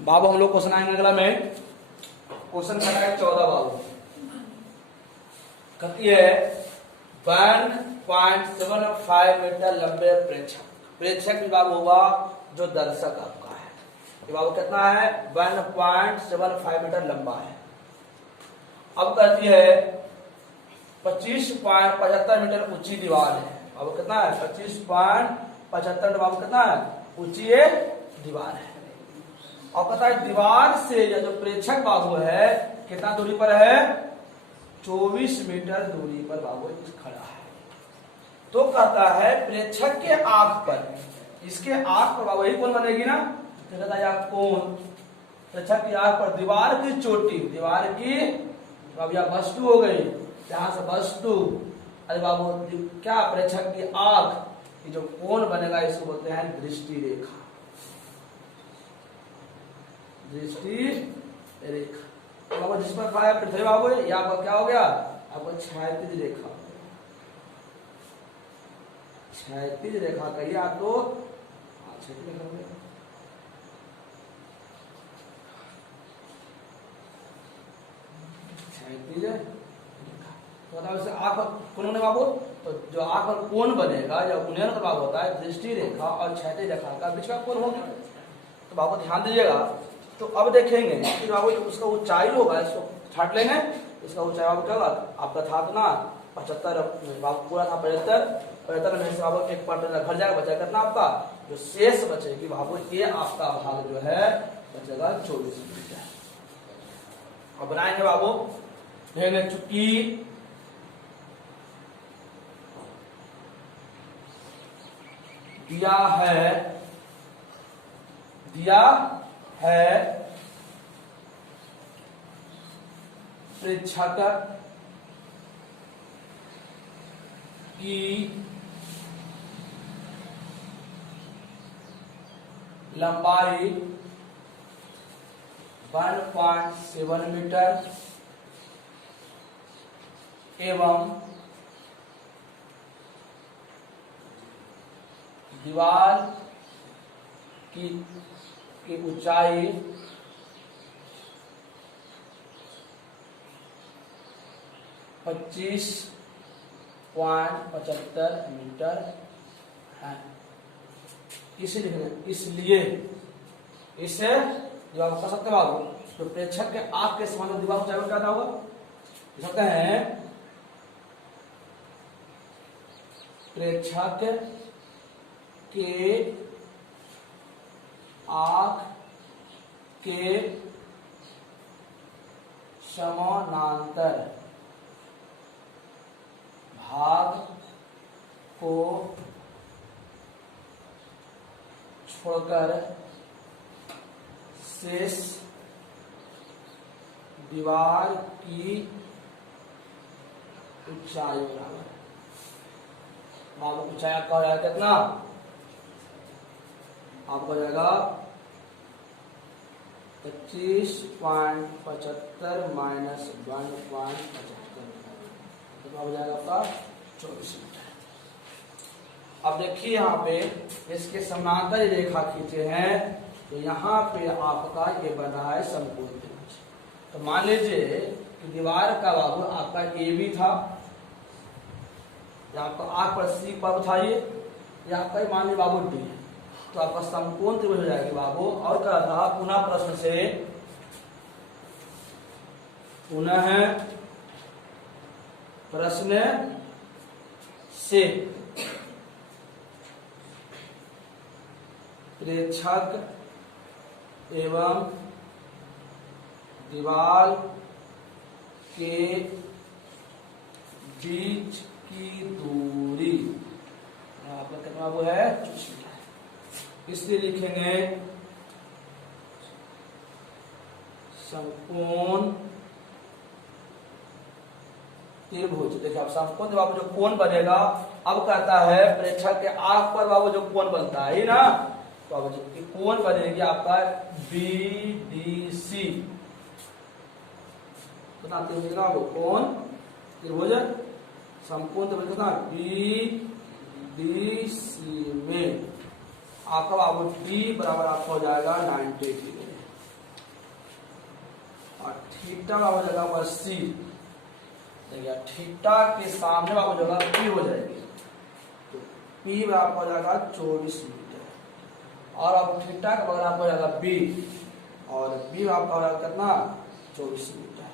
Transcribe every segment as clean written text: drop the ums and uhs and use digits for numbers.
बाबू हम लोग क्वेश्चन आएंगे अगला में। क्वेश्चन खड़ा है 14 बाबू। कहती है 1.75 मीटर लंबे प्रेक्षक। प्रेक्षक भी बाबू होगा जो दर्शक आपका है। ये बाबू कितना है? 1.75 मीटर लंबा है। अब कहती है 25.75 मीटर ऊंची दीवार है। बाबू कितना है? 25.75 बाबू कितना है? ऊंची ये दीवार है। और कहता है दीवार से यह जो प्रेक्षक बाबू है कितना दूरी पर है? 24 मीटर दूरी पर बाबू खड़ा है। तो कहता है प्रेक्षक के आंख पर, इसके आंख पर बाबू यही कौन बनेगी ना? तो कहता है कौन? प्रेक्षक की आंख पर दीवार की चोटी, दीवार की अब यह वस्तु हो गई, यहां से वस्तु। अरे बाबू क्या प्रेक्षक की आंख की जो कोण बनेगा इसको बोलते हैं दृष्टि रेखा। दृष्टि रेखा बाबू जिस पर खड़ा है पृथ्वी बाबू, ये आपका क्या हो गया? आपका क्षैतिज रेखा। क्षैतिज रेखा कहिए आप तो क्षैतिज रेखा हो गया। क्षैतिज बताओ इसे आंख कौन बने बाबू? तो जो आंख पर कोण बनेगा या उन्नयन का बाबू होता है दृष्टि रेखा और क्षैतिज रेखा का बीच का कोण होगा। तो बाबू ध्यान दीजिएगा। तो अब देखेंगे कि बाबू उसका ऊंचाई होगा, इसको छाट लेंगे। इसका ऊंचाई बाबू क्या होगा? आपका था ना 75 बाबू, पूरा था 75 में से बाबू 1% घट जाएगा, बचा करना आपका जो शेष बचेगी बाबू ये आपका भाग जो है बचेगा 24 मीटर। अब बनाएंगे बाबू, देखेंगे चूंकि दिया है प्रेक्षक की लंबाई 1.7 मीटर एवं दीवार की ऊंचाई 25.75 मीटर है। इसलिए इसे जो आप कर सकते हो तो प्रेक्षक के आंख के समान दीवार ऊंचाई क्या होगा? सकते हैं प्रेक्षक के आंख के समानांतर भाग को छोड़कर शेष दीवार की ऊंचाई बराबर। बाबू ऊंचाई आपका हो जाएगा कितना? आपको हो जाएगा 25.75 माइनस 1.75 तो हो जाएगा आपका 24 मीटर। अब देखिए यहाँ पे इसके समानांतर रेखा खींचे हैं तो यहाँ पे आपका ये बना है समकोण त्रिभुज। तो मान लीजिए कि दीवार का बाबू आपका ए बी था, या आपका आंख पर सी पर था, ये आपका मान लीजिए बाबू डी है। तो आपका समकोण त्रिभुज हो जाएगी बाबू। और क्या था? पुनः प्रश्न से प्रेक्षक एवं दीवार के बीच की दूरी आपका कितना वो है? इसलिए लिखेंगे समकोण त्रिभुज। देखिए आप समकोण बाबू जो कोण बनेगा, अब कहता है प्रेक्षक के आंख पर बाबू जो कोण बनता है ना, तो बाबू जो कोण बनेगी आपका BDC। कितना त्रिभुज ना वो कोण त्रिभुज समकोण त्रिभुज कितना? BDC में आपका बाबू D बराबर आपका हो जाएगा 90 डिग्री। और थीटा बराबर हो जाएगा आपका सी। देखिए थीटा के सामने आपको जगह पी हो जाएगी, तो पी बराबर हो जाएगा 24 मीटर। और अब थीटा का बगल आपको हो जाएगा बी, और बी आपका हो जाएगा कितना 24 मीटर।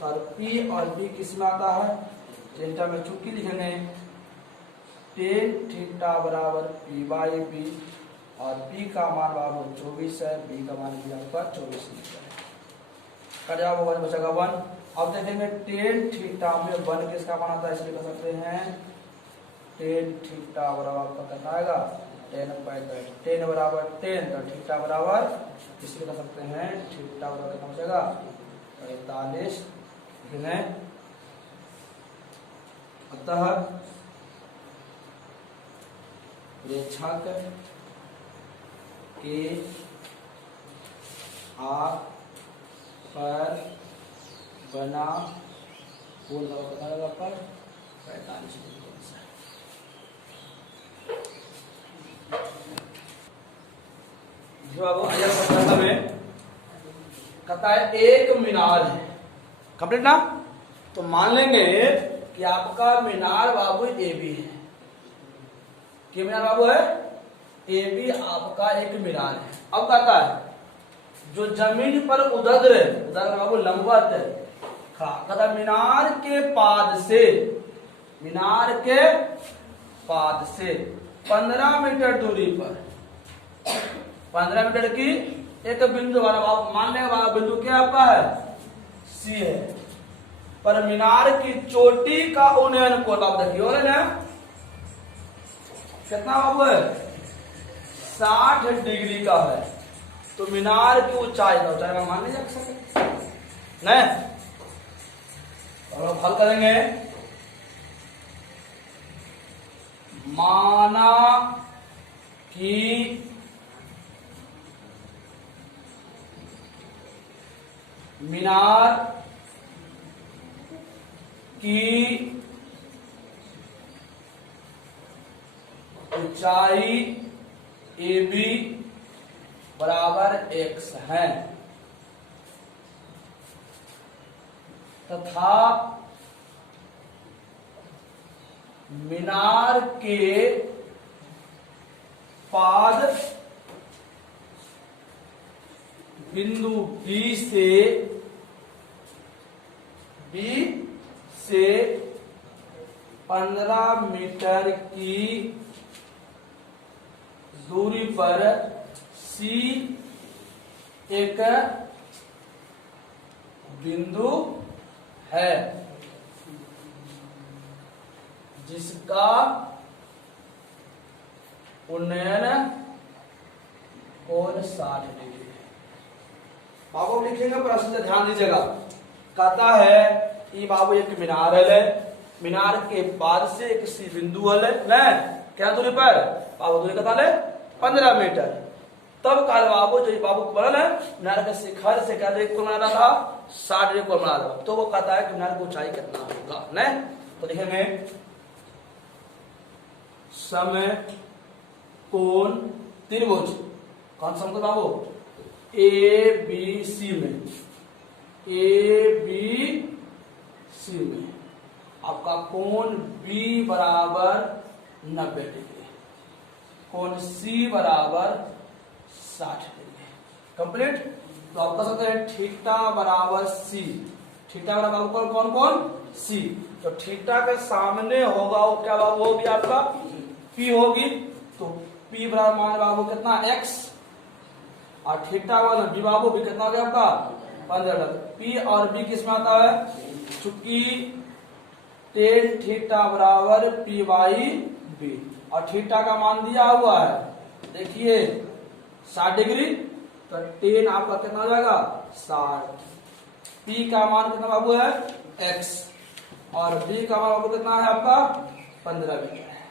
तो पी और बी किस में आता है, डेल्टा में चूंकि लिखेंगे टेन थीटा बराबर पी बाई बी, और पी का मान बराबर 24 है, बी का मान भी आपका 24 मीटर है। का जवाब होगा बचेगा 1। अब देखेंगे टेन थीटा में 1 किसका मान आता है, इसलिए कह सकते हैं टेन थीटा बराबर आपका कितना आएगा 10 बराबर 10, तो थीटा बराबर इसलिए कह सकते हैं थीटा बराबर कितना बचेगा 45 लिखेंगे। अतः रेखांक के आर पर बना कोण कितना लगा पर 45 डिग्री। में कहता है एक मीनार है, कंप्लीट ना, तो मान लेंगे कि आपका मीनार बाबू ए बी है। कि मीनार बाबू है ए बी, आपका एक मीनार है। अब कहता है जो जमीन पर उदग्र है, उदग्र बाबू लंबवत है, कहता मीनार के पाद से 15 मीटर दूरी पर 15 मीटर की एक बिंदु वाला मान लेंगे वाला बिंदु क्या आपका है सी है, पर मीनार की चोटी का उन्नयन कोण आप देखिए ना कितना बाबू है 60 डिग्री का है। तो मीनार की ऊंचाई का मान लीजिए अक्सर नहीं, और हम हल करेंगे। माना कि मीनार की ऊंचाई ए बी बराबर x है, तथा मीनार के पाद बिंदु B से 15 मीटर की दूरी पर C एक बिंदु है जिसका उन्नयन कोण 60 डिग्री है। बाबू लिखेंगे प्रश्न से ध्यान दीजिएगा। कहता है ये बाबू एक मीनार है, मीनार के पाद से एक सी बिंदु है ना, क्या दूरी पर बाबू दूरी कहता है 15 मीटर। तब काल बाबू जो बाबू को बोला है मीनार के शिखर से क्या कोण बना था 60 डिग्री कोण बना था, तो वो कहता है कि मीनार की ऊंचाई कितना होगा ना। तो लिखेंगे समय कोण त्रिभुज, कौन सा बाबू ए बी सी में आपका कोण बी बराबर 90 डिग्री, कोण सी बराबर 60 डिग्री। कंप्लीट। तो आप कह सकते हैं थीटा बराबर सी, थीटा बराबर कौन कौन सी, तो थीटा के सामने होगा वो क्या बाबू होगी आपका पी होगी, तो पी बराबर मान बाबू कितना एक्स, और थीटा वाला बी बाबू भी कितना हो गया आपका 15। पी और बी किस में आता है, चूंकि टेन थीटा बराबर पी बाई बी, और थीटा का मान दिया हुआ है देखिए 60 डिग्री, तो टेन आपका कितना हो जाएगा 60। पी का मान कितना बाबू है एक्स, और बी का मान बाबू कितना है आपका 15 मीटर है।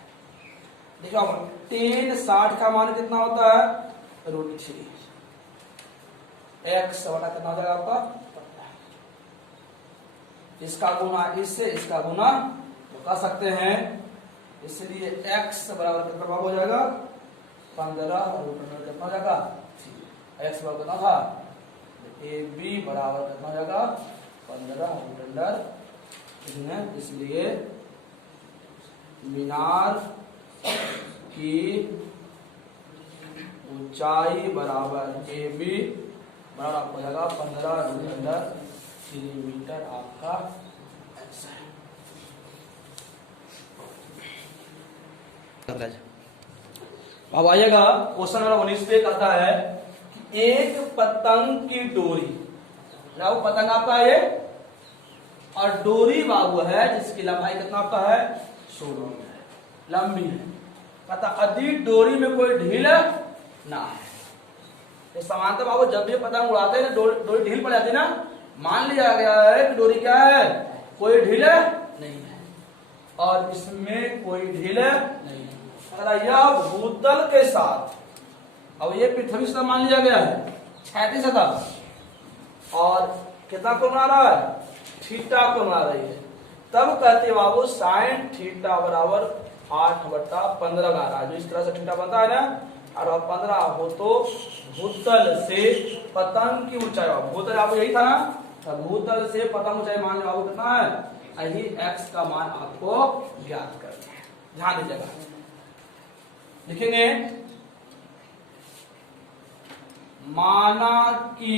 देखो टेन 60 का मान कितना होता है √3, एक्स बटा कितना हो जाएगा आपका, इसका गुना इससे इसका गुना तो कर सकते हैं, इसलिए x बराबर कितना हो जाएगा 15 और कितना हो जाएगा x बराबर कितना था ए बी बराबर कितना हो जाएगा 15 मीटर, इसलिए मीनार की ऊंचाई बराबर ए बी बराबर आपको हो जाएगा 15 सेंटीमीटर आपका आंसर। अब आइएगा क्वेश्चन नंबर 19 पे कहता है कि एक पतंग की डोरी, वो पतंग आपका है और डोरी बाबू है जिसकी लंबाई कितना आपका है 16 मीटर लंबी है। कहता अधिक डोरी में कोई ढील ना है। समानता बाबू जब भी पतंग उड़ाते हैं डोरी ढील पड़ जाती है ना, मान लिया गया है कि डोरी क्या है कोई ढील नहीं है और इसमें कोई ढील नहीं है। अगर यह भूतल के साथ, अब ये पृथ्वी से मान लिया गया है 36 सतह और कितना को बना रहा है थीटा को बना रही है, तब कहते हैं बाबू साइन थीटा बराबर 8/15 का रहा है। जो इस तरह से थीटा बनता है ना और 15 हो तो भूतल से पतंग की ऊंचाई, भूतल आपको यही था ना, तो भूतल से पतंग ऊंचाई मान लो बाबू कितना है, यही x का मान आपको ज्ञात करना है। ध्यान दीजिएगा, लिखेंगे माना कि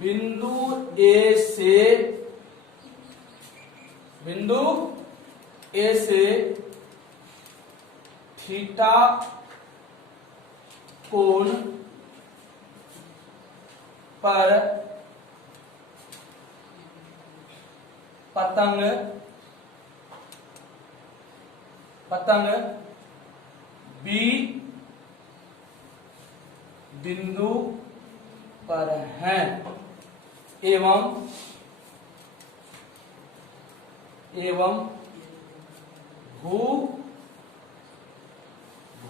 बिंदु ए से थीटा कोण पर पतंग बी बिंदु पर है एवं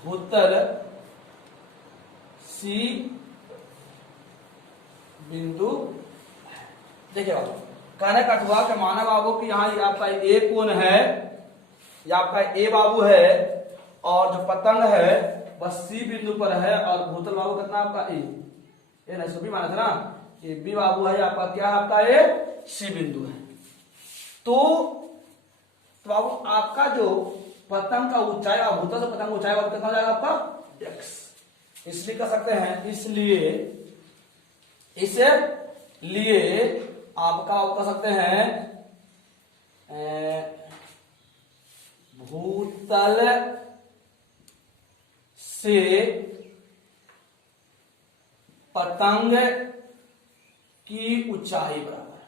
भूतल सी बिंदु। देखिए बाबू कहने का हुआ कि माना बाबू कि यहाँ ये आपका ए कोण है, ये आपका ए बाबू है और जो पतंग है बस सी बिंदु पर है और भूतल बाबू कितना आपका ए नहीं सभी माना था ना, ये बी बाबू है आपका क्या है आपका ए सी बिंदु है। तो बाबू आपका जो पतंग का ऊंचाई और भूतल से पतंग ऊंचाई बाबू कितना हो जाएगा आपका x, इसलिए कह सकते हैं इसलिए आपका कह सकते हैं भूतल से पतंग की ऊंचाई बराबर,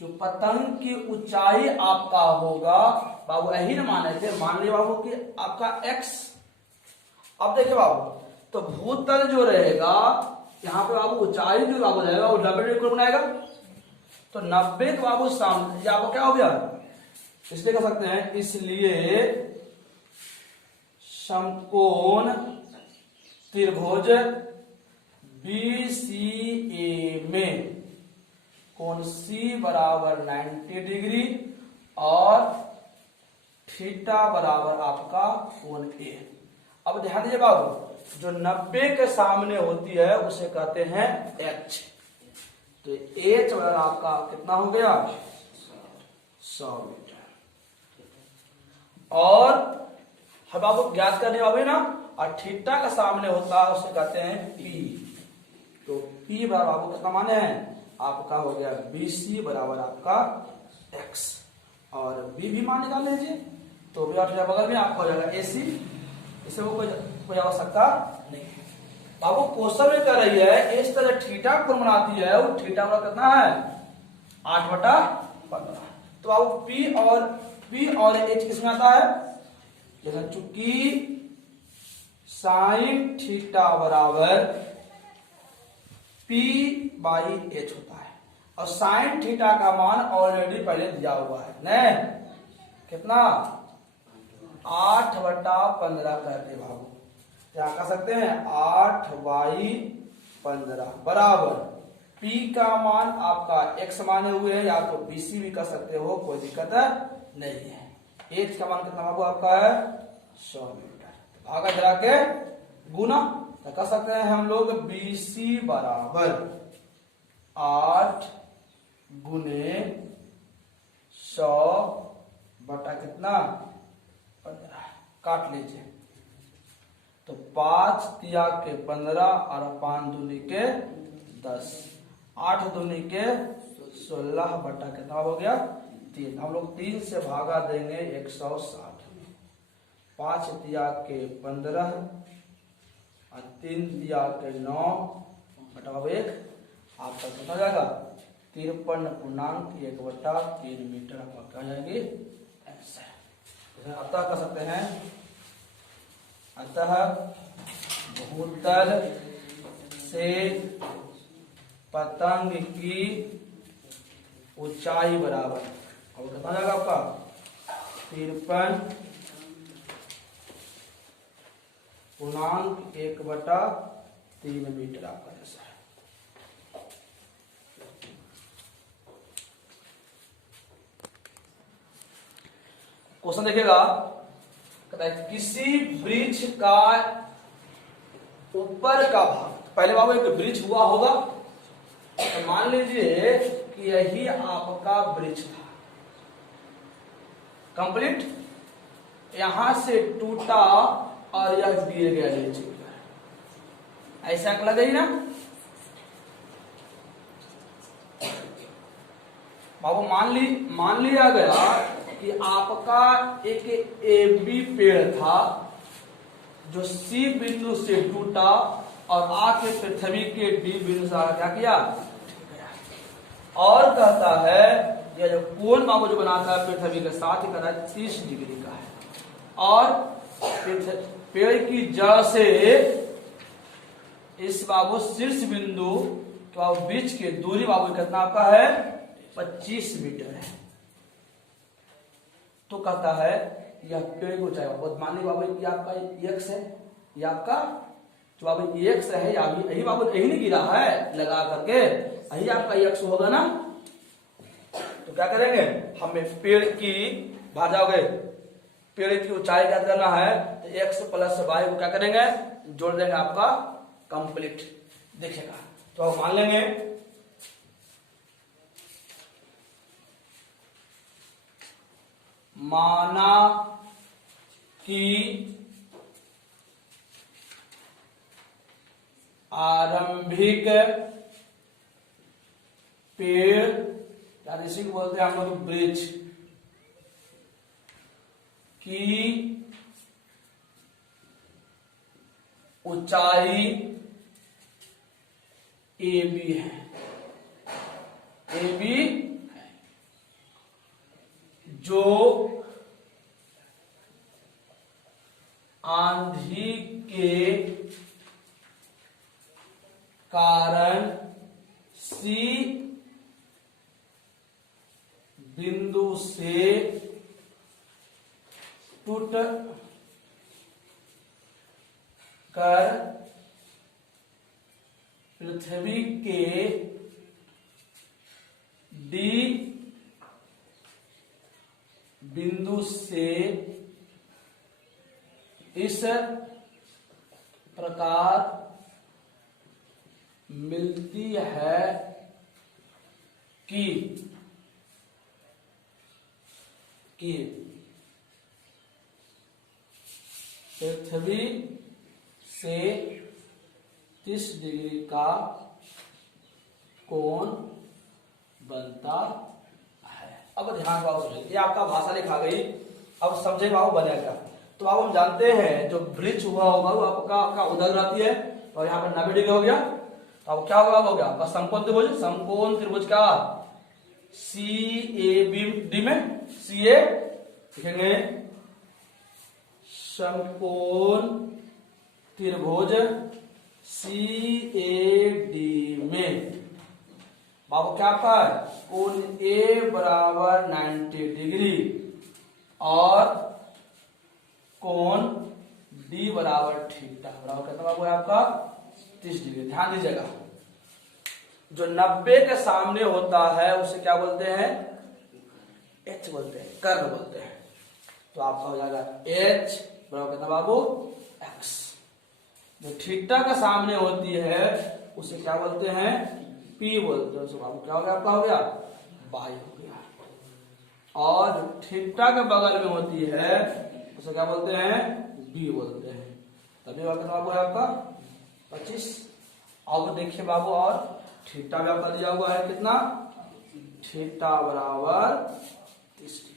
जो पतंग की ऊंचाई आपका होगा बाबू यही ना माने थे, मान लिया बाबू कि आपका x। अब देखिए बाबू तो भूतल जो रहेगा यहाँ पे बाबू ऊंचाई जो बाबू रहेगा वो 90 डिग्री बनाएगा, तो 90 के बाबू सामने आपको क्या हो गया, इसलिए कह सकते हैं इसलिए समकोण त्रिभुज BCA में कोण C बराबर 90 डिग्री और थीटा बराबर आपका कोण A। अब ध्यान दीजिए बाबू जो 90 के सामने होती है उसे कहते हैं H, तो H बराबर आपका कितना हो गया 100 मीटर। और हम आपको ज्ञात करने वाले ना, और थीटा का सामने होता है उसे कहते हैं P, तो P बराबर आपको कितना माने हैं आपका हो गया BC बराबर आपका x और B भी मान निकाल लीजिए, तो भी बगल में आपका हो जाएगा AC, इसे वो कोई आवश्यकता नहीं है। बाबू क्वेश्चन में कर रही है इस तरह थीटा कोण बनाती है, वो थीटा बराबर कितना है 8/15। तो बाबू P और H किसमें आता है, जैसा चूंकि साइन थीटा बराबर P/H होता है और साइन थीटा का मान ऑलरेडी पहले दिया हुआ है न, कितना 8/15 करके बाबू क्या कह सकते हैं 8/15 बराबर P का मान आपका x माने हुए है, या तो BC भी कर सकते हो, कोई दिक्कत नहीं है। H का मान कितना बाबू आपका है 100 मीटर, भागा जरा के गुना तो कह सकते हैं हम लोग BC बराबर 8 गुने 100 बटा कितना 15। काट लीजिए तो 5 तिया के 15 और 5 दूनी के 10, 8 दूनी के 16 बटा कितना हो गया 3। हम लोग 3 से भागा देंगे 160। 5 तिया के 15 और 3 तिया के 9 बटा 1, आपका कितना हो जाएगा 53.1 बटा 3 मीटर आपका क्या जाएगी आंसर। अतः कह सकते हैं, अतः भूतल से पतंग की ऊंचाई बराबर, और कितना जाएगा आपका 53.1 बटा 3 मीटर आपका आंसर है। क्वेश्चन देखिएगा, कहता है किसी वृक्ष का ऊपर का भाग, पहले बाबू एक वृक्ष हुआ होगा, तो मान लीजिए कि यही आपका वृक्ष था कंप्लीट, यहां से टूटा और यह गिर गया नीचे, ऐसा लगेगी ना बाबू। मान लिया गया कि आपका एक AB पेड़ था जो C बिंदु से टूटा और आके पृथ्वी के D बिंदु से क्या किया, और कहता है यह जो कोण बाबू जो बनाता है पृथ्वी के साथ ही कहता है 30 डिग्री का है, और पेड़ की जड़ से इस बाबू शीर्ष बिंदु के बीच की दूरी बाबू कितना आपका है 25 मीटर है। तो कहता है यह पेड़ की ऊंचाई बाबू, मान लीजिए बाबू ये आपका x है, ये आपका जो बाबू x है, यही बाबू यही नहीं गिरा है लगा करके, यही आपका x होगा ना। तो क्या करेंगे, हमें पेड़ की भाजाओगे, पेड़ की ऊंचाई क्या करना है, तो x प्लस y को क्या करेंगे जोड़ देंगे, आपका कंप्लीट दिखेगा। तो अब मान लेंगे माना कि आरंभिक पेड़ या इसी को बोलते हैं हम लोग वृक्ष की ऊंचाई AB है, AB जो आंधी के कारण C बिंदु से टूट कर पृथ्वी के D बिंदु से इस प्रकार मिलती है कि पृथ्वी से 30 डिग्री का कोण बनता है। अब ध्यान से ये आपका भाषा लिखा गई, अब समझे बाबू बनेगा। तो अब हम जानते हैं जो वृक्ष हुआ होगा वो आपका उधर रहती है, और यहाँ पर 90 डिग्री हो गया, तो अब क्या होगा, हो गया आपका समकोण त्रिभुज। समकोण त्रिभुज का CAD में CA लिखेंगे, समकोण त्रिभुज CAD में बाबू क्या आपका कोण A बराबर 90 डिग्री और कोण D बराबर थीटा बराबर कितना बाबू है आपका 30 डिग्री। ध्यान दीजिएगा, जो 90 के सामने होता है उसे क्या बोलते हैं, H बोलते हैं, कर्ण बोलते हैं। तो आपका हो जाएगा H बराबर कितना बाबू X। जो थीटा का सामने होती है उसे क्या बोलते हैं, पी बोलते हैं। उसको बाबू क्या हो गया आपका, हो गया बाई हो गया। और जो थीटा के बगल में होती है उसे क्या बोलते हैं, बी बोलते हैं। तभी बाबू है आपका 25। अब देखिए बाबू, और थीटा भी आपका दिया हुआ है कितना, थीटा बराबर 30 डिग्री।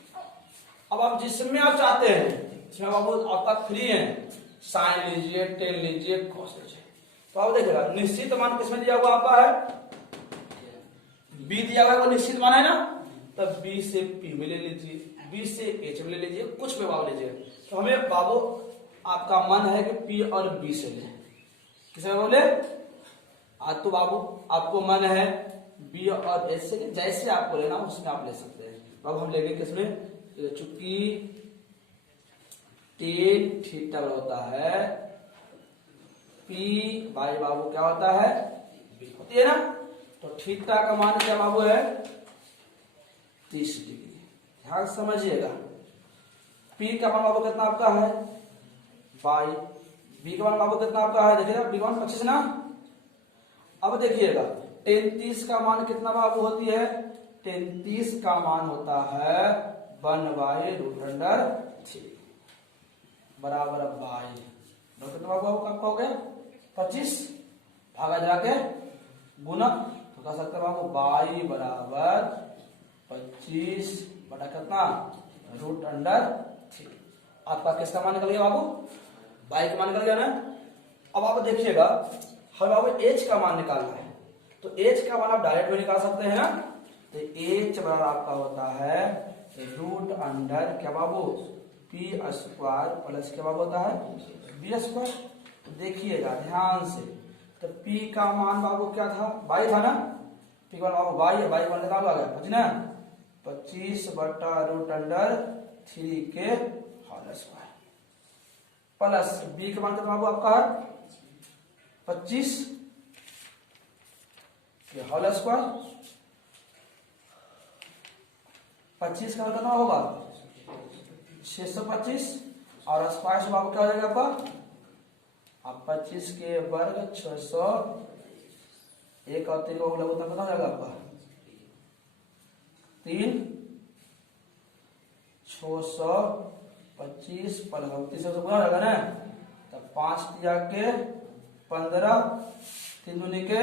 अब आप जिसमें आप चाहते हैं, इसमें बाबू आपका फ्री है, साइन लीजिए, टेन लीजिए, कॉस लीजिए। तो आप देखिएगा निश्चित मान किसमें दिया हुआ आपका है, बी दिया हुआ है, वो निश्चित मान है ना, तब बी से पी में ले लीजिए, बी से एच में ले लीजिए, कुछ में बाबू लीजिए। तो हमें बाबू आपका मन है कि पी और बी से ले, किसे बोले, आज तो बाबू आपको मन है बी और एच से, जैसे आपको लेना उसमें आप ले सकते हैं। तो अब हम लेंगे किसमें, चूंकि टेन थीटा होता है पी बाई बाबू क्या होता है, बी होती है ना। तो थीटा का मान क्या बाबू है, 30 डिग्री। ध्यान समझिएगा, पी का मान बाबू कितना आपका है, बाई, बी का मान बाबू कितना आपका है, देखिएगा बी का मान 25 ना। अब देखिएगा 33 का मान कितना बाबू होती है, 33 का मान होता है 1/√3 बराबर बाई, कितना बाबू आपका हो गया 25, भागा जाके गुना, तो कह सकते बाबू बाई बराबर 25 बटा कितना, √3। आपका किसका मान निकल गया बाबू, बाई का मान निकल गया ना। अब आप देखिएगा हमें बाबू एच का मान निकालना है, तो एच का मान आप डायरेक्ट भी निकाल सकते हैं ना। तो एच बराबर आपका होता है √, क्या बाबू, पी स्क्वायर प्लस क्या बाबू होता है, बी स्क्वायर। तो देखिएगा ध्यान से, तो पी का मान बाबू क्या था, बाई था ना, पी का मान बाबू बाई है, बाई का मान कितना आ गया 25 ना, 25 बटा √3 के होल स्क्वायर प्लस बी का मान कितना बाबू आपका है 25 के होल स्क्वायर। 25 का कितना होगा 625, और स्क्वायर से बाबू क्या हो जाएगा आपका, अब 25 के वर्ग 600, एक और 3 को लगभग कितना हो जाएगा आपका 3, 625 प्लस 30 से गुना हो जाएगा ना, तब 5 दिया के 15, 3 दूनी के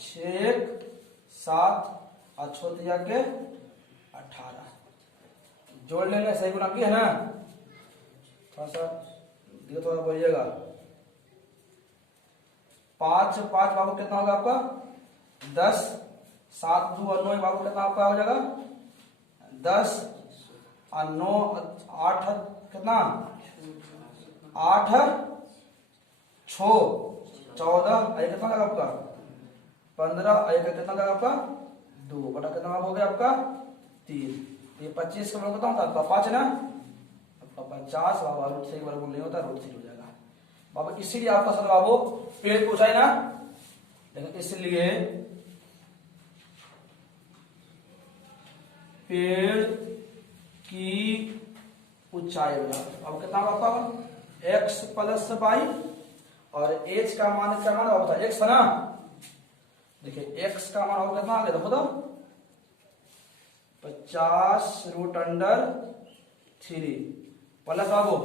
6, 7 और 6 दिया के 18, जोड़ लेंगे, सही गुना की है ना, थोड़ा सा ये थोड़ा बोलिएगा, 5 5 बाबू कितना होगा आपका 10, 7 2 और 9 बाबू कितना आपका हो जाएगा 10 और 9 8 कितना 8 6 14, ये कितना लगा आपका 15, ये कितना लगा आपका 2 बटा कितना हो गया आपका 3। ये 25 का कितना होता है आपका 5 ना, आपका 50 बाबा √3 वर्गमूल नहीं होता, √3 हो जाएगा बाबा। इसीलिए आपका सर बाबू पेड़ पूछा है ना, लेकिन इसलिए पेड़ की ऊंचाई अब कितना आपका x प्लस बाई, और h का मान क्या मान होता है x है ना, देखिए x का मान होगा कितना आ गया देखो तो 50√3 प्लस बाबू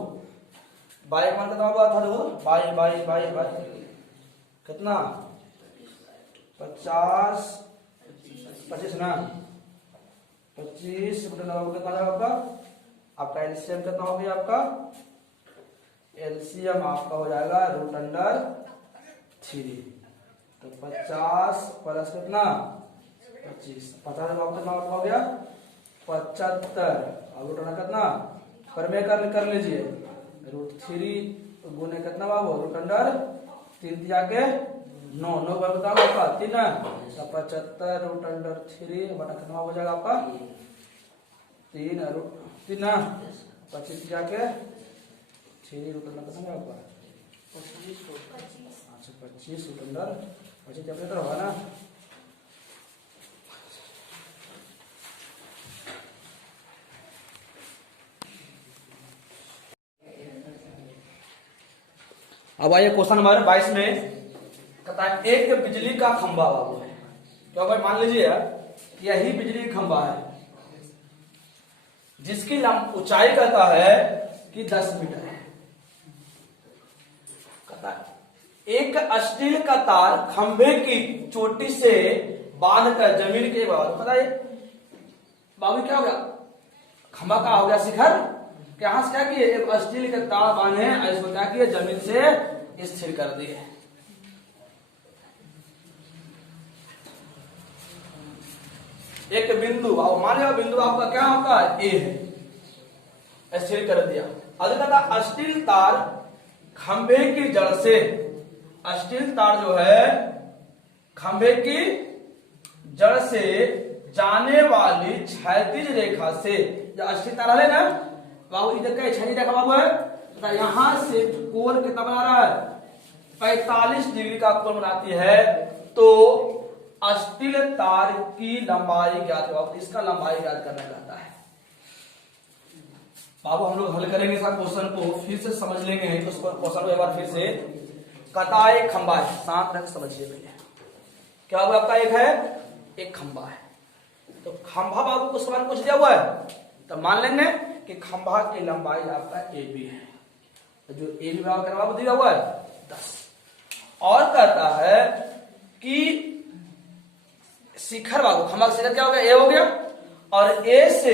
बाई का मान कितना होगा था देखो, बाई बाई बाई बाई कितना 50 25 ना, 25 कितना होगा आपका एलसीएम कितना हो गया आपका, एलसीएम आपका हो जाएगा √3। तो 50 प्लस कितना 25, 50 कितना हो गया 75, अब √3 कितना पर में कर लीजिए, √3 गुने कितना बाबू √3 दिया के 9 9 बार बताओ आपका 3 है, तो 75√3 बटा कितना हो जाएगा आपका 3 ना, 25 दिया के 3 √3 कितना आपका 25, अच्छा 25 √3 कैलकुलेटर होगा ना। अब आइए क्वेश्चन नंबर 22 में कहता है एक बिजली का खंभा बाबू है। तो भाई मान लीजिए कि यही बिजली का खंभा है जिसकी ऊंचाई कहता है कि 10 मीटर है। कहता है एक स्टील का तार खंभे की चोटी से बांधकर जमीन के बराबर। पता है बाबू क्या हो गया, खंभा का हो गया शिखर, यहां से क्या किए स्टील के तार बांधे, इसको क्या किए जमीन से स्थिर कर दिए। एक बिंदु अब मान लिया बिंदु आपका क्या होगा ए है, स्थिर कर दिया। अगला स्टील तार खंभे की जड़ से, स्टील तार जो है खंभे की जड़ से जाने वाली क्षैतिज रेखा से, जो स्टील तार है ना बाबू इधर का क्षैतिज रेखा बाबू है, तो यहां से कोण कितना बना रहा है 45 डिग्री का कोण बनाती है। तो स्टील तार की लंबाई ज्ञात है, इसका लंबाई ज्ञात करना चाहता है। बाबू हम लोग हल करेंगे इस क्वेश्चन को, फिर से समझ लेंगे तो क्वेश्चन को एक बार फिर से। कहता है एक खंभा है, शांत रख समझिए पहले क्या हुआ आपका, एक है एक खंभा है। तो खंभा बाबू को सवाल पूछ दिया हुआ है तो मान लेंगे कि खंभा की लंबाई आपका ए बी है, तो जो ए बी बराबर करवा दिया हुआ है 10। और कहता है कि शिखर बाबू खंभा का शिखर क्या हो गया ए हो गया, और ए से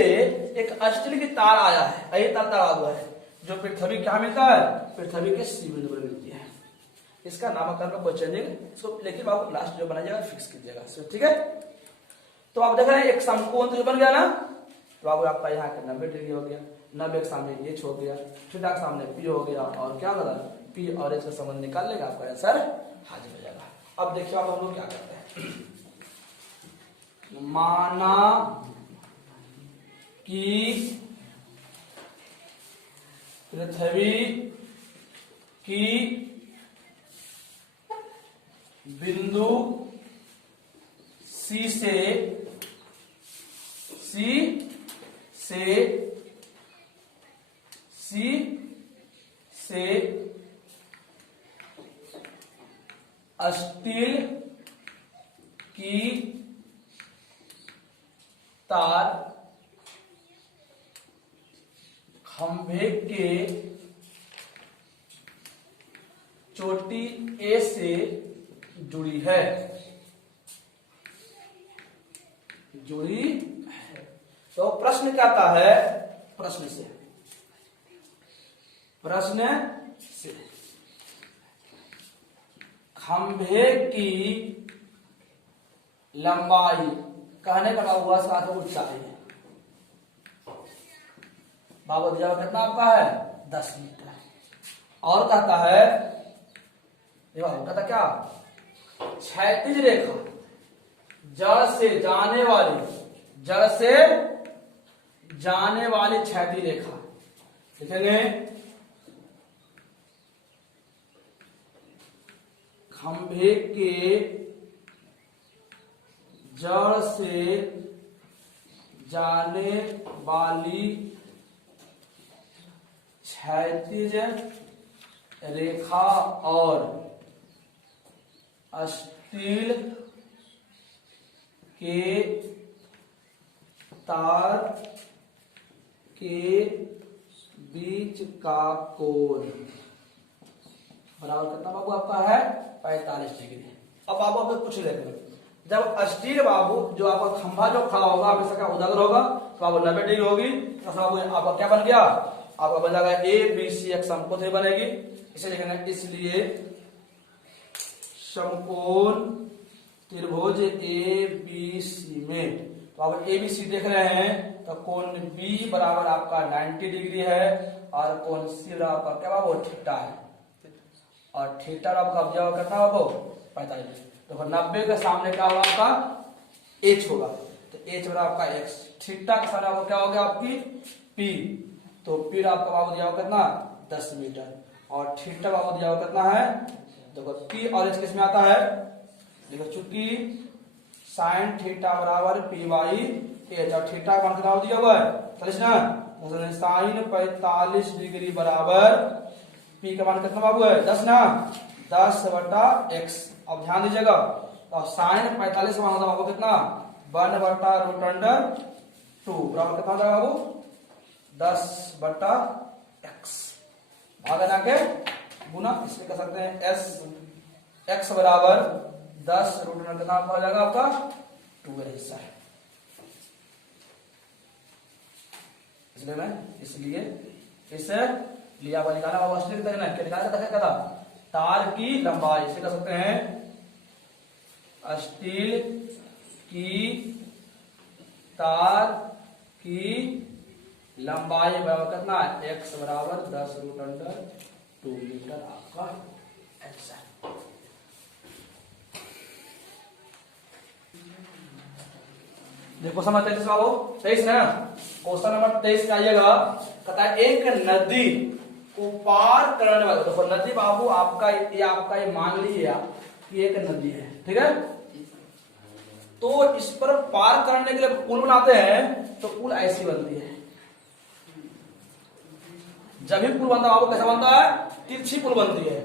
एक स्टील की तार आया है, ये तार बाबू है जो पृथ्वी क्या मिलता है, पृथ्वी के सी बिंदु पर मिलती है। इसका नामकरण का कोई चेंजिंग इसको, लेकिन बाबू लास्ट जो बना जाएगा फिक्स कीजिएगा, ठीक है। तो आप देख रहे हैं एक समकोण जो बन गया ना, तो बाबू आपका यहाँ का 90 डिग्री हो गया, 90 के सामने एच हो गया, थीटा के सामने पी हो गया, और क्या होगा पी और एच का संबंध निकाल लेगा, आपका आंसर हाजिर हो जाएगा। अब देखिए अब हम लोग क्या करते हैं, माना कि पृथ्वी की बिंदु सी से स्टील की तार खंभे के चोटी ए से जुड़ी है, तो प्रश्न क्या आता है, प्रश्न से खंभे की लंबाई कहने का हुआ साथ ऊंचाई है बाबू दिया कितना आपका है 10 मीटर। और कहता है कहता क्या क्षैतिज रेखा जड़ से जाने वाली क्षैतिज रेखा लिखेंगे, खंभे के जड़ से जाने वाली क्षैतिज रेखा और स्टील के तार के बीच का कोण बराबर कितना बाबू आपका है 45 डिग्री। अब बाबू आपको कुछ देखना, जब स्टील बाबू जो आपका खंभा जो खड़ा होगा हमेशा का उजागर होगा, तो बाबू 90 डिग्री होगी, तो बाबू आपका क्या बन गया, आपका बन जाएगा ए बी सी एक समकोण बनेगी, इसे लिखेंगे इसलिए समकोण त्रिभुज ए बी सी में, तो आप ए बी सी देख रहे हैं तो कोण बी बराबर आपका 90 डिग्री है और कोण सी बराबर आपका क्या बाबू थीटा है, और थीटा आपका अब कितना बाबू 45। तो 90 के सामने क्या होगा आपका एच होगा, तो एच बराबर आपका एक्स, थीटा के सामने आपको क्या हो गया आपकी पी, तो पी आपका बाबू दिया होगा कितना 10 मीटर, और थीटा बाबू दिया होगा कितना है, देखो पी और एच किस में आता है, देखो चूंकि साइन थीटा बराबर पी बाई एच, और थीटा का मान कितना दिया हुआ है 40 ना, साइन 45 डिग्री बराबर पी का मान कितना बाबू है 10 ना, 10/x। अब ध्यान दीजिएगा, तो साइन 45 का मान होता बाबू कितना 1/√2 बराबर कितना होता बाबू 10/x। भागा ना के गुना, इसमें कर सकते हैं x बराबर 10√2 कितना हो जाएगा आपका 2 हिस्सा है। इसलिए इसे लिया हुआ निकाला बाबू अस्टिल तक क्या निकाला था तार की लंबाई, इसे कर सकते हैं स्टील की तार की लंबाई बराबर कितना x बराबर 10√2 मीटर आपका x है। देखो समझ 23 बाबू 23 ना, क्वेश्चन नंबर 23 में आइएगा, कहता है एक नदी को पार करने वाला, देखो नदी बाबू आपका ये मान लीजिए आप कि एक नदी है, ठीक है। तो इस पर पार करने के लिए पुल बनाते हैं, तो पुल ऐसी बनती है। जब भी पुल बनता है बाबू कैसा बनता है, तिरछी पुल बनती है।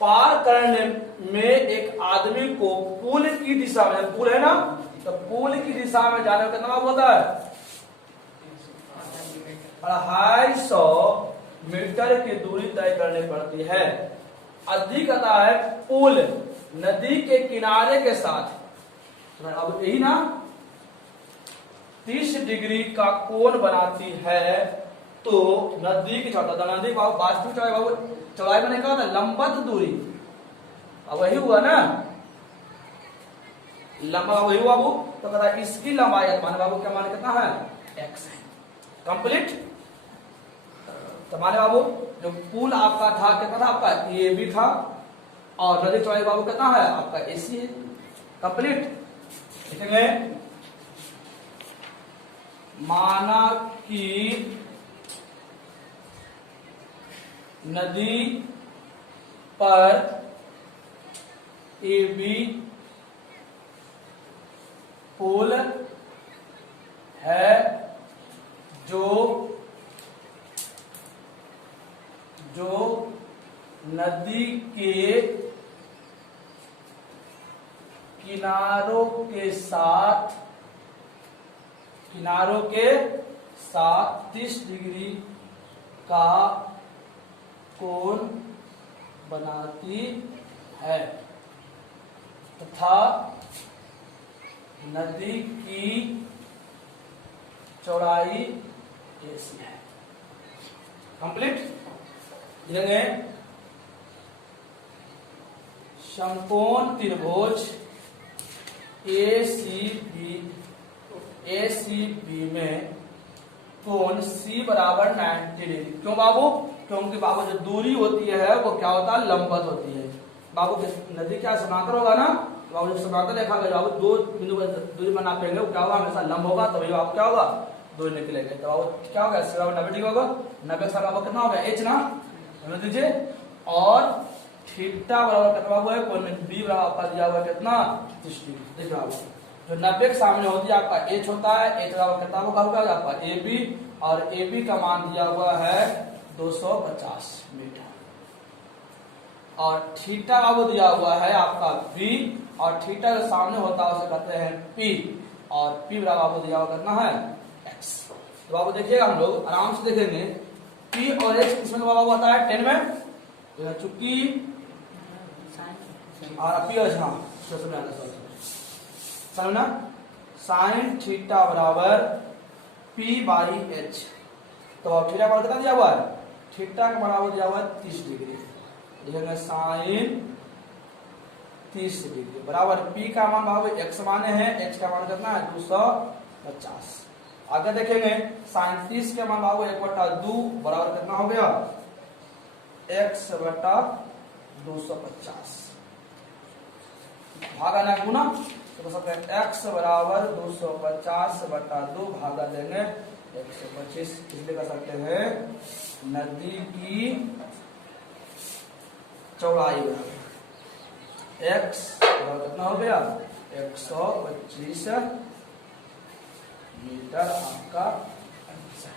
पार करने में एक आदमी को पुल की दिशा में, पुल है ना, तो पुल की दिशा में जाने में कितना होता है 250 मीटर की दूरी तय करनी पड़ती है। अधिक आता है पुल नदी के किनारे के साथ, अब यही ना 30 डिग्री का कोण बनाती है, तो नदी की चौड़ाई, नदी बाबू वास्तविक चौड़ाई बाबू चौड़ाई मैंने कहा था लंबवत दूरी, अब वही हुआ ना लंबा वही हुआ बाबू, तो कहता है इसकी लंबाई माने बाबू क्या माने कितना है x है। कंप्लीट। तो माने बाबू जो पुल आपका था कितना था आपका AB था, और नदी चौड़ाई बाबू कितना है आपका AC है। कंप्लीट। लिखेंगे माना कि नदी पर AB पुल है जो नदी के किनारों के साथ 30 डिग्री का कोण बनाती है तथा नदी की चौड़ाई AC है। कंप्लीट। लिखेंगे समकोण त्रिभुज ACB में कोण C बराबर 90 डिग्री। क्यों बाबू? क्योंकि बाबू जो दूरी होती है वो क्या होता है लंबवत होती है। बाबू नदी क्या समांतर होगा ना, बाबू जब समांतर देखा गया बाबू दो बिंदु पर दूरी बना पाएंगे वो क्या होगा हमेशा लंब होगा, तभी बाबू क्या होगा दूरी निकलेगा। तो बाबू क्या होगा 90 डिग्री होगा, 90 का बाबू कितना होगा h ना, समझ लीजिए। और थीटा बराबर कितना बाबू है कोण B बराबर आपका दिया हुआ है कितना 30 डिग्री। देखिए बाबू जो 90 के सामने होती है आपका h होता है, h बराबर कितना होगा आपका AB, और AB का मान दिया हुआ है 250 मीटर, और थीटा बाबू दिया हुआ है आपका B, और थीटा जो सामने होता है उसे कहते हैं P, और P बराबर बाबू दिया हुआ कितना है x। तो बाबू देखिएगा हम लोग आराम से देखेंगे P और x किसमें बाबू आता है 10 में, चूंकि और P और हाँ समझना साइन थीटा बराबर P/h। तो थीटा बराबर कितना दिया हुआ है, थीटा के बराबर दिया हुआ है 30 डिग्री। लिखेंगे साइन 30 डिग्री बराबर P का मान बाबू x माने हैं, x का मान कितना है 250। आगे देखेंगे साइन 30 के मान बाबू 1/2 बराबर कितना हो गया x/250 भागा ना गुना, तो सकते हैं x बराबर 250/2 भागा देंगे 125। इसलिए कर सकते हैं नदी की चौड़ाई बराबर x बराबर कितना हो गया 125 मीटर आपका आंसर।